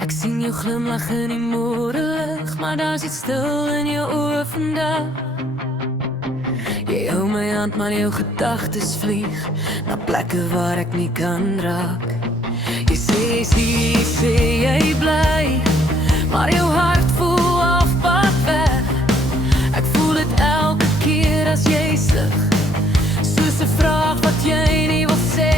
Ek sien jou glimlag in die môrelig, maar daar's iets stil in jou oë vandag. Jy hou my hand, maar jou gedagtes vlieg na plekke waar ek nie kan raak. Jy sê jy bly, maar jou hart voel halfpad weg. Ek voel dit elke keer as jy sug, soos 'n vraag wat jy nie wil sê.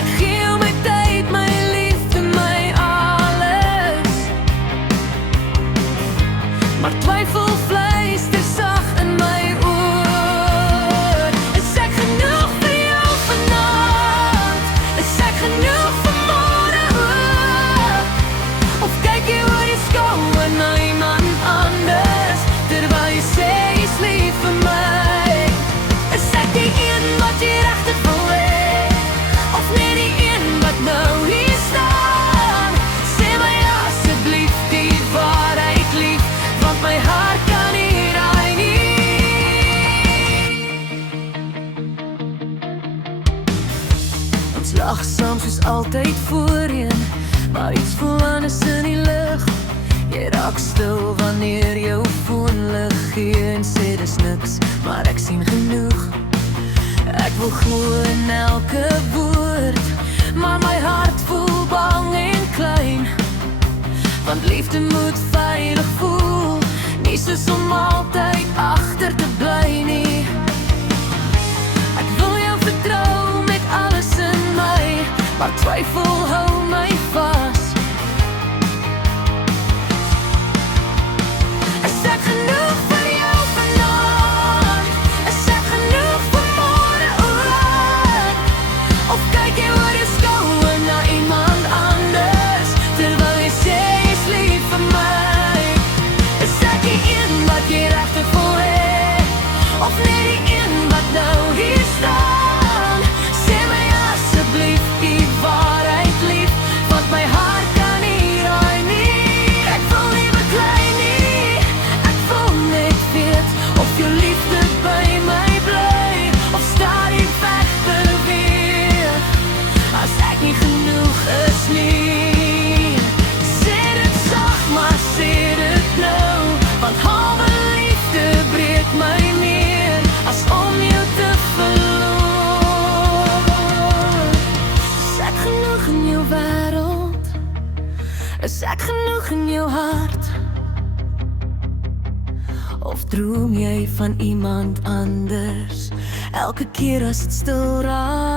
Ek gee jou my tyd, my liefde, my alles, maar twyfel fluister sag in my oor. Is ek genoeg vir jou vanaand? Is ek genoeg vir môre ook? Of kyk jy oor die skouer na iemand anders, terwyl jy sê jy's lief vir my? Is ek die een wat jy regtig wil hê, of net die een wat nou hier staan? Sê my asseblief die waarheid lief, want my hart kan nie raai nie. Ons lag saam soos altyd voorheen, maar iets voel anders in die lug. Jy raak stil wanneer jou foon lig gee en sê dis niks, maar ek sien genoeg. Ek wil glo in elke woord, maar my hart voel bang en klein, want liefde moet veilig voel, nie soos om altyd agter te bly nie. Ek wil jou vertrou met alles in my, maar twyfel hou my vas. Is ek genoeg vir jou vanaand? Is ek genoeg vir môre ook? Of kyk jy oor die skouer na iemand anders, terwyl jy sê jy's lief vir my? Is ek die een wat jy regtig wil hê, of net die een wat nou hier staan? Sê my asseblief die waarheid lief, want my hart kan nie raai nie. Ek wil nie beklei nie, ek wil net weet of jou liefde by my bly, of staar jy weg beweeg as ek nie genoeg is nie. Sê dit sag, maar sê dit nou, want halve liefde breek my neer as om jou te verloor. Is ek genoeg in jou wêreld? Is ek genoeg in jou hart? Of droom jy van iemand anders elke keer as dit stil raak?